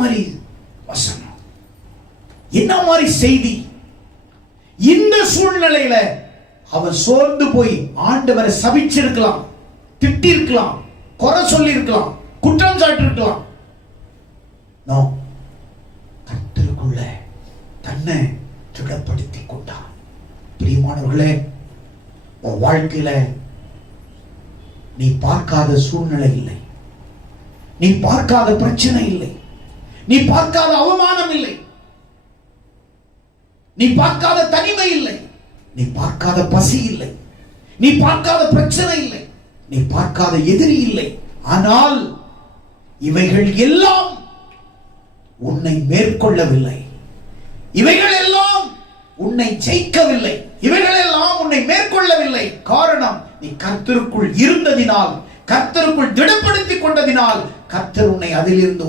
மாதிரி வசனம், என்ன மாதிரி செய்தி! இந்த சூழ்நிலையில அவன் சோர்ந்து போய் ஆண்டவரை சபிச்சிருக்கலாம், திட்டிருக்கலாம், குறை சொல்லி இருக்கலாம், குற்றம் சாட்டி இருக்கலாம். கர்த்தருக்குள்ள தன்னை திடப்படுத்திக் கொண்டான். பிரியமானவர்களே, உன் வாழ்க்கையில நீ பார்க்காத சூழ்நிலை இல்லை, நீ பார்க்காத பிரச்சனை இல்லை, நீ பார்க்காத அவமானம் இல்லை, நீ பார்க்காத தனிமை இல்லை, நீ பார்க்காத பசி இல்லை, நீ பார்க்காத பிரச்சனை இல்லை, நீ பார்க்காத எதிரி இல்லை. ஆனால் இவைகள் எல்லாம் உன்னை மேற்கொள்ளவில்லை, இவைகள் எல்லாம் உன்னை ஜெயிக்கவில்லை, இவைகள் எல்லாம் உன்னை மேற்கொள்ளவில்லை. காரணம், நீ கர்த்தருக்குள் இருந்ததினால், கர்த்தருக்குள் திடப்படுத்திக் கொண்டதினால் கர்த்தர் உன்னை அதிலிருந்து